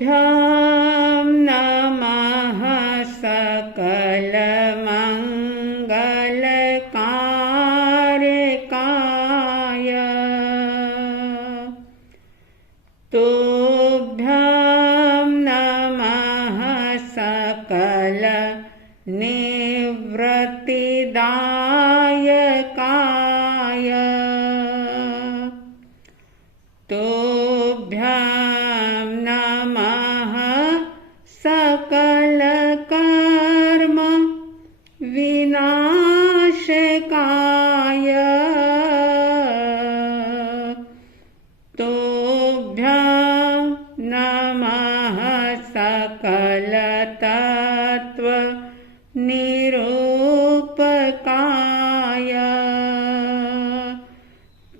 तुभ्यं नमः सकलमङ्गलकारकाय। तुभ्यं नमः सकलनिवृत्तिदायकाय। तुभ्यं नमः सकलकर्म विनाशकाय। तुभ्यं नमः सकलतत्त्व निरूपकाय।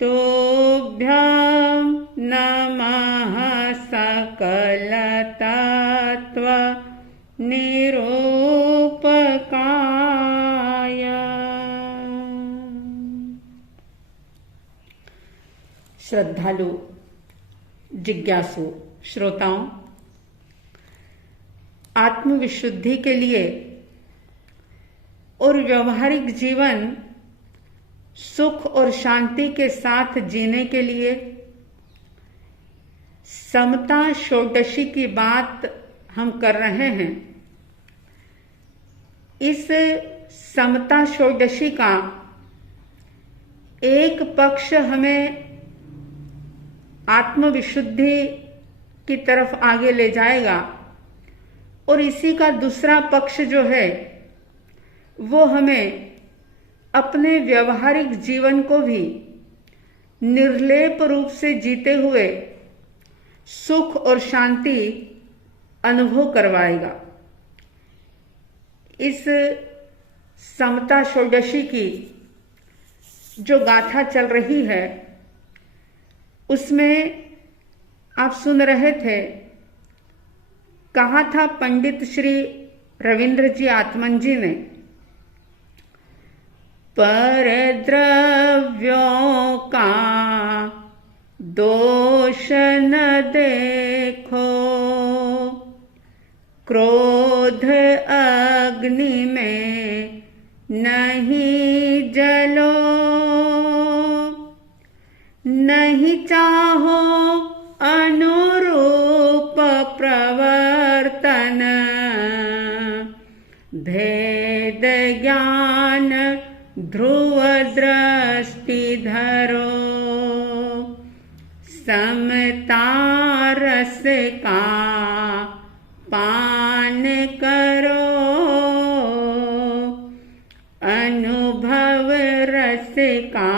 तुभ्यं नमः सकलतत्त्व निरूपकाय। श्रद्धालु जिज्ञासु श्रोताओं, आत्मविशुद्धि के लिए और व्यवहारिक जीवन सुख और शांति के साथ जीने के लिए समता षोडशी की बात हम कर रहे हैं। इस समता षोडशी का एक पक्ष हमें आत्मविशुद्धि की तरफ आगे ले जाएगा और इसी का दूसरा पक्ष जो है वो हमें अपने व्यवहारिक जीवन को भी निर्लेप रूप से जीते हुए सुख और शांति अनुभव करवाएगा। इस समता षोडशी की जो गाथा चल रही है उसमें आप सुन रहे थे, कहा था पंडित श्री रविंद्र जी आत्मन जी ने, पर द्रव्यों का दोष न देखो, क्रोध अग्नि में नहीं जलो, नहीं चाहो अनुरूप प्रवर्तन, भेद ज्ञान ध्रुव दृष्टि धरो, समता रस का पान करो, अनुभव रस का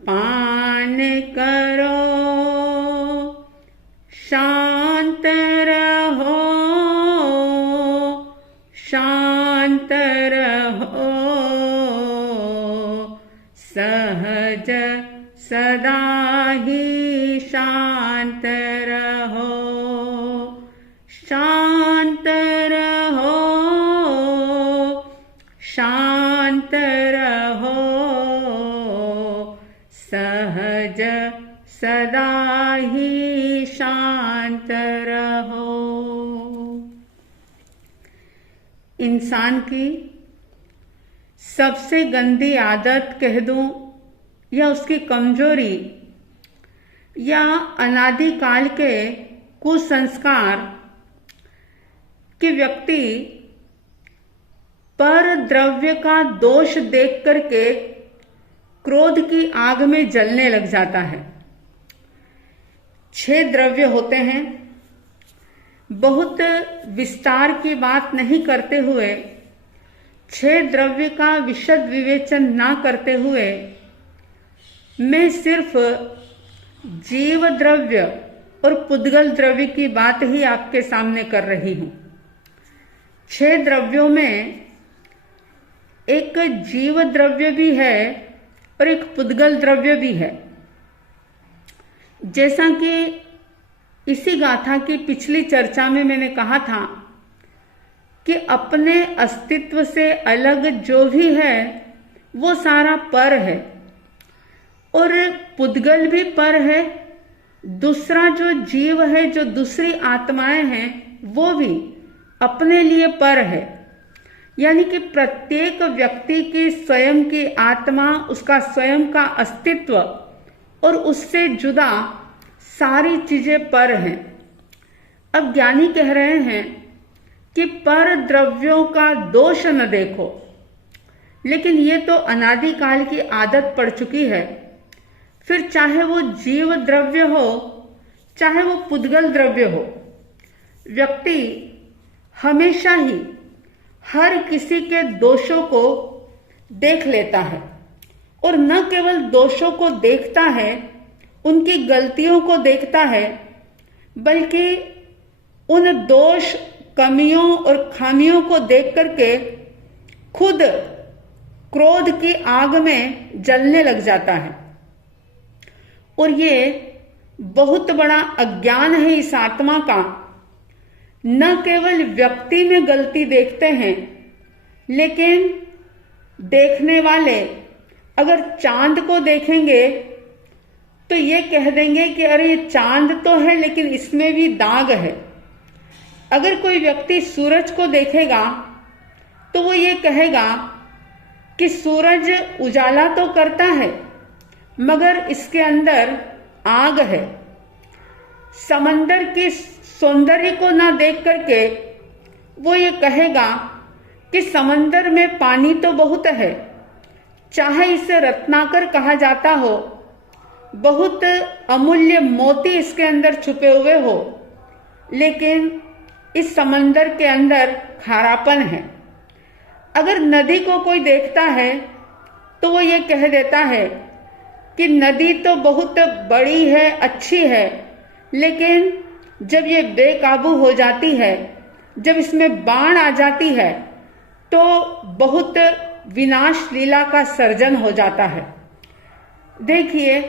पान करो, शांत रहो, शांत रहो, सहज सदा ही शांत रहो, शांत रहो, शांत रहो, सहज सदा ही शांत रहो। इंसान की सबसे गंदी आदत कह दूं या उसकी कमजोरी या अनादिकाल के कुसंस्कार कि व्यक्ति पर द्रव्य का दोष देख करके क्रोध की आग में जलने लग जाता है। 6 द्रव्य होते हैं। बहुत विस्तार की बात नहीं करते हुए, 6 द्रव्य का विशद विवेचन ना करते हुए मैं सिर्फ जीव द्रव्य और पुद्गल द्रव्य की बात ही आपके सामने कर रही हूं। 6 द्रव्यों में एक जीव द्रव्य भी है और एक पुद्गल द्रव्य भी है। जैसा कि इसी गाथा की पिछली चर्चा में मैंने कहा था कि अपने अस्तित्व से अलग जो भी है वो सारा पर है और पुद्गल भी पर है दूसरा जो जीव है, जो दूसरी आत्माएं हैं, वो भी अपने लिए पर है। यानी कि प्रत्येक व्यक्ति की स्वयं की आत्मा, उसका स्वयं का अस्तित्व और उससे जुदा सारी चीजें पर हैं। अब ज्ञानी कह रहे हैं कि पर द्रव्यों का दोष न देखो, लेकिन ये तो अनादिकाल की आदत पड़ चुकी है। फिर चाहे वो जीव द्रव्य हो, चाहे वो पुद्गल द्रव्य हो, व्यक्ति हमेशा ही हर किसी के दोषों को देख लेता है, और न केवल दोषों को देखता है, उनकी गलतियों को देखता है, बल्कि उन दोष, कमियों और खामियों को देख करके खुद क्रोध की आग में जलने लग जाता है। और ये बहुत बड़ा अज्ञान है इस आत्मा का। न केवल व्यक्ति में गलती देखते हैं, लेकिन देखने वाले अगर चांद को देखेंगे तो ये कह देंगे कि अरे ये चांद तो है, लेकिन इसमें भी दाग है। अगर कोई व्यक्ति सूरज को देखेगा तो वो ये कहेगा कि सूरज उजाला तो करता है, मगर इसके अंदर आग है। समंदर की सौंदर्य को ना देख करके वो ये कहेगा कि समंदर में पानी तो बहुत है, चाहे इसे रत्नाकर कहा जाता हो, बहुत अमूल्य मोती इसके अंदर छुपे हुए हो, लेकिन इस समंदर के अंदर खारापन है। अगर नदी को कोई देखता है तो वो ये कह देता है कि नदी तो बहुत बड़ी है, अच्छी है, लेकिन जब ये बेकाबू हो जाती है, जब इसमें बाढ़ आ जाती है, तो बहुत विनाश लीला का सर्जन हो जाता है। देखिए,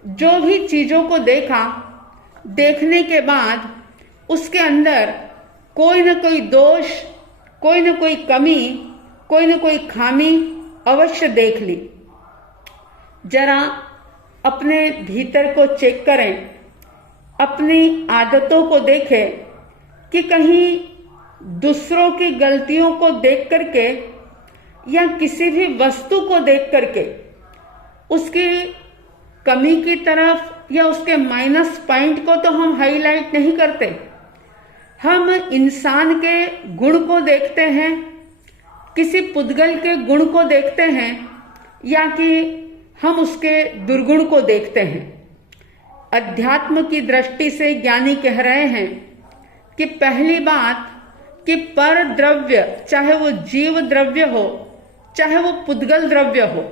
जो भी चीजों को देखा, देखने के बाद उसके अंदर कोई न कोई दोष, कोई न कोई कमी, कोई न कोई खामी अवश्य देख ली। जरा अपने भीतर को चेक करें, अपनी आदतों को देखें कि कहीं दूसरों की गलतियों को देख करके या किसी भी वस्तु को देख करके उसकी कमी की तरफ या उसके माइनस पॉइंट को तो हम हाईलाइट नहीं करते। हम इंसान के गुण को देखते हैं, किसी पुद्गल के गुण को देखते हैं, या कि हम उसके दुर्गुण को देखते हैं। अध्यात्म की दृष्टि से ज्ञानी कह रहे हैं कि पहली बात कि पर द्रव्य, चाहे वो जीव द्रव्य हो, चाहे वो पुद्गल द्रव्य हो,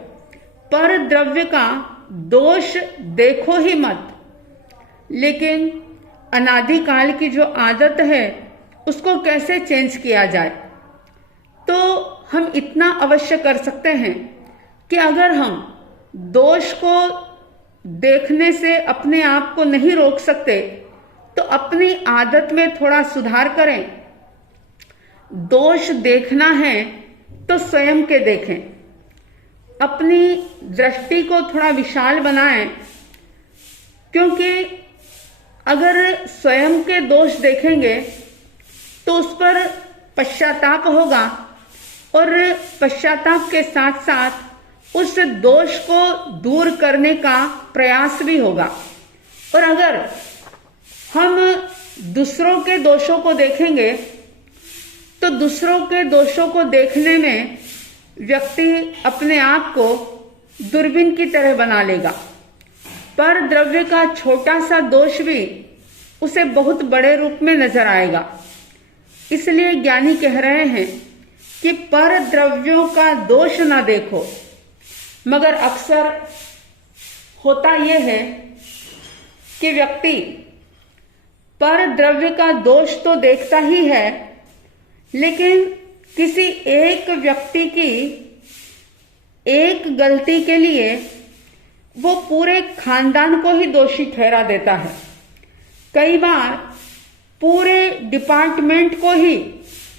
पर द्रव्य का दोष देखो ही मत। लेकिन अनादिकाल की जो आदत है उसको कैसे चेंज किया जाए? तो हम इतना अवश्य कर सकते हैं कि अगर हम दोष को देखने से अपने आप को नहीं रोक सकते तो अपनी आदत में थोड़ा सुधार करें। दोष देखना है तो स्वयं के देखें, अपनी दृष्टि को थोड़ा विशाल बनाएं, क्योंकि अगर स्वयं के दोष देखेंगे तो उस पर पश्चाताप होगा, और पश्चाताप के साथ साथ उस दोष को दूर करने का प्रयास भी होगा। और अगर हम दूसरों के दोषों को देखेंगे तो दूसरों के दोषों को देखने में व्यक्ति अपने आप को दूरबीन की तरह बना लेगा। पर द्रव्य का छोटा सा दोष भी उसे बहुत बड़े रूप में नजर आएगा। इसलिए ज्ञानी कह रहे हैं कि पर द्रव्यों का दोष ना देखो, मगर अक्सर होता यह है कि व्यक्ति पर द्रव्य का दोष तो देखता ही है, लेकिन किसी एक व्यक्ति की एक गलती के लिए वो पूरे खानदान को ही दोषी ठहरा देता है। कई बार पूरे डिपार्टमेंट को ही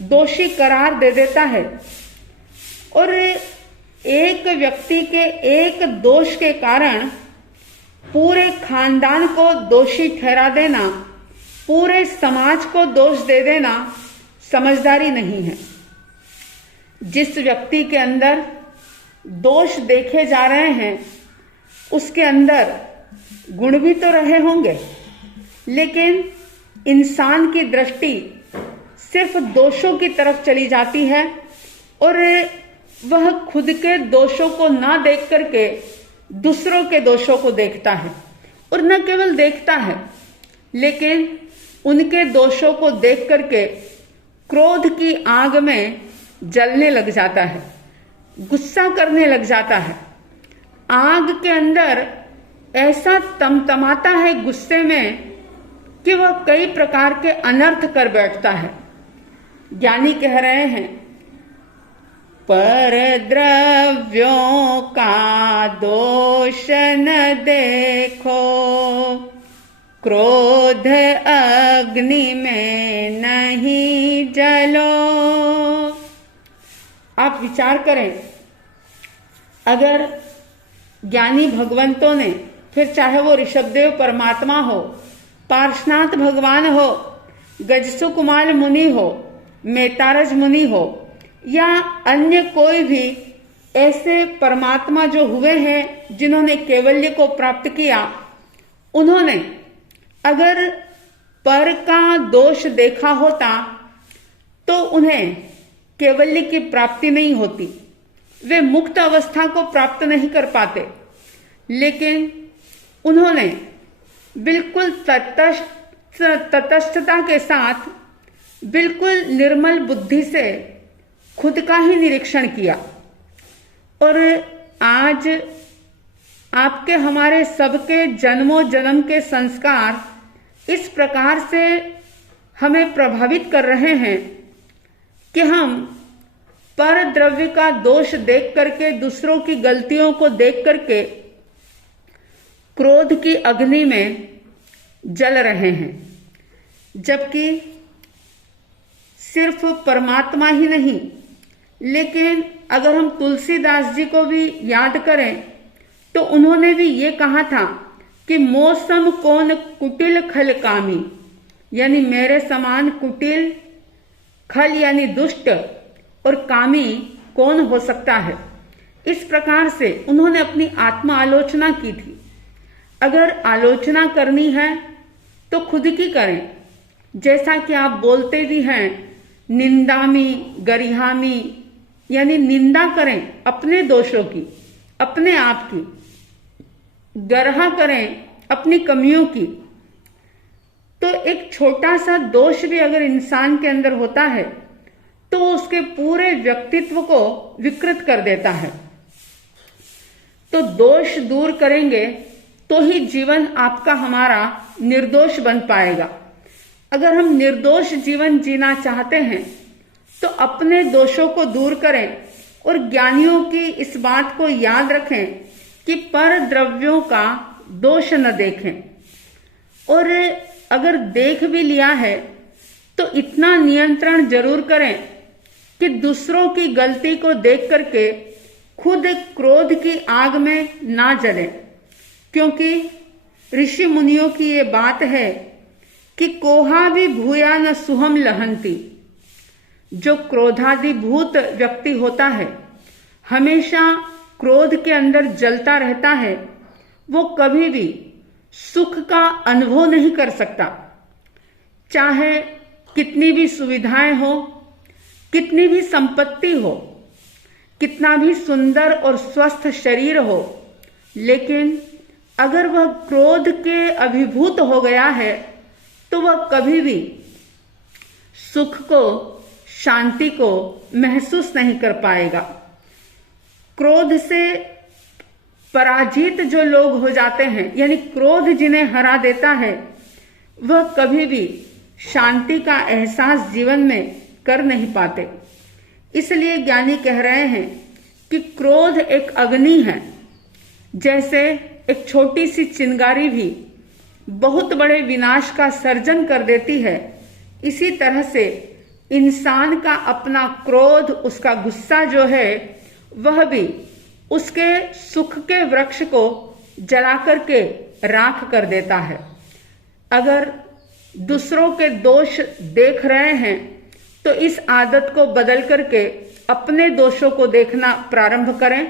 दोषी करार दे देता है, और एक व्यक्ति के एक दोष के कारण पूरे खानदान को दोषी ठहरा देना, पूरे समाज को दोष दे देना समझदारी नहीं है। जिस व्यक्ति के अंदर दोष देखे जा रहे हैं उसके अंदर गुण भी तो रहे होंगे, लेकिन इंसान की दृष्टि सिर्फ दोषों की तरफ चली जाती है और वह खुद के दोषों को ना देख करके दूसरों के दोषों को देखता है, और न केवल देखता है लेकिन उनके दोषों को देख करके क्रोध की आग में जलने लग जाता है, गुस्सा करने लग जाता है। आग के अंदर ऐसा तमतमाता है गुस्से में कि वह कई प्रकार के अनर्थ कर बैठता है। ज्ञानी कह रहे हैं, पर द्रव्यों का दोष न देखो, क्रोध अग्नि में नहीं जलो। आप विचार करें, अगर ज्ञानी भगवंतों ने, फिर चाहे वो ऋषभदेव परमात्मा हो, पार्श्वनाथ भगवान हो, गजसुकुमार मुनि हो, मेतारज मुनि हो, या अन्य कोई भी ऐसे परमात्मा जो हुए हैं जिन्होंने कैवल्य को प्राप्त किया, उन्होंने अगर पर का दोष देखा होता तो उन्हें कैवल्य की प्राप्ति नहीं होती, वे मुक्त अवस्था को प्राप्त नहीं कर पाते। लेकिन उन्होंने बिल्कुल तटस्थता के साथ, बिल्कुल निर्मल बुद्धि से खुद का ही निरीक्षण किया, और आज आपके हमारे सबके जन्मों जन्म के संस्कार इस प्रकार से हमें प्रभावित कर रहे हैं कि हम पर द्रव्य का दोष देख करके, दूसरों की गलतियों को देख करके क्रोध की अग्नि में जल रहे हैं, जबकि सिर्फ परमात्मा ही नहीं, लेकिन अगर हम तुलसीदास जी को भी याद करें तो उन्होंने भी ये कहा था कि मौसम कौन कुटिल खल कामी, यानी मेरे समान कुटिल, खल यानी दुष्ट, और कामी कौन हो सकता है। इस प्रकार से उन्होंने अपनी आत्म आलोचना की थी। अगर आलोचना करनी है तो खुद की करें, जैसा कि आप बोलते भी हैं, निंदामी गरिहामी, यानी निंदा करें अपने दोषों की, अपने आप की, गर्हा करें अपनी कमियों की। तो एक छोटा सा दोष भी अगर इंसान के अंदर होता है तो उसके पूरे व्यक्तित्व को विकृत कर देता है। तो दोष दूर करेंगे तो ही जीवन आपका हमारा निर्दोष बन पाएगा। अगर हम निर्दोष जीवन जीना चाहते हैं तो अपने दोषों को दूर करें और ज्ञानियों की इस बात को याद रखें कि पर द्रव्यों का दोष न देखें, और अगर देख भी लिया है तो इतना नियंत्रण जरूर करें कि दूसरों की गलती को देख करके खुद क्रोध की आग में ना जलें, क्योंकि ऋषि मुनियों की ये बात है कि कोहा भी भूया न सुहम लहंती। जो क्रोधाधिभूत व्यक्ति होता है, हमेशा क्रोध के अंदर जलता रहता है, वो कभी भी सुख का अनुभव नहीं कर सकता। चाहे कितनी भी सुविधाएं हो, कितनी भी संपत्ति हो, कितना भी सुंदर और स्वस्थ शरीर हो, लेकिन अगर वह क्रोध के अभिभूत हो गया है तो वह कभी भी सुख को, शांति को महसूस नहीं कर पाएगा। क्रोध से पराजित जो लोग हो जाते हैं, यानी क्रोध जिन्हें हरा देता है, वह कभी भी शांति का एहसास जीवन में कर नहीं पाते। इसलिए ज्ञानी कह रहे हैं कि क्रोध एक अग्नि है। जैसे एक छोटी सी चिंगारी भी बहुत बड़े विनाश का सर्जन कर देती है, इसी तरह से इंसान का अपना क्रोध, उसका गुस्सा जो है, वह भी उसके सुख के वृक्ष को जला करके राख कर देता है। अगर दूसरों के दोष देख रहे हैं तो इस आदत को बदल करके अपने दोषों को देखना प्रारंभ करें,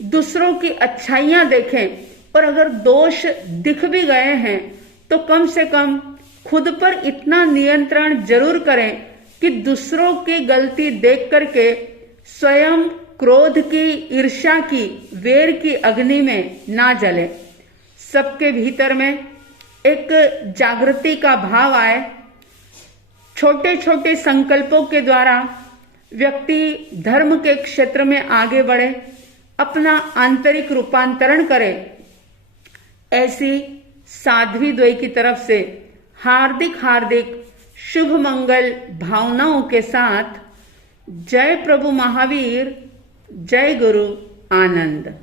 दूसरों की अच्छाइयां देखें, और अगर दोष दिख भी गए हैं तो कम से कम खुद पर इतना नियंत्रण जरूर करें कि दूसरों की गलती देख करके स्वयं क्रोध की, ईर्ष्या की, वेर की अग्नि में ना जले। सबके भीतर में एक जागृति का भाव आए। छोटे छोटे संकल्पों के द्वारा व्यक्ति धर्म के क्षेत्र में आगे बढ़े, अपना आंतरिक रूपांतरण करे। ऐसी साध्वी द्वय की तरफ से हार्दिक हार्दिक शुभ मंगल भावनाओं के साथ जय प्रभु महावीर, जय गुरु आनंद।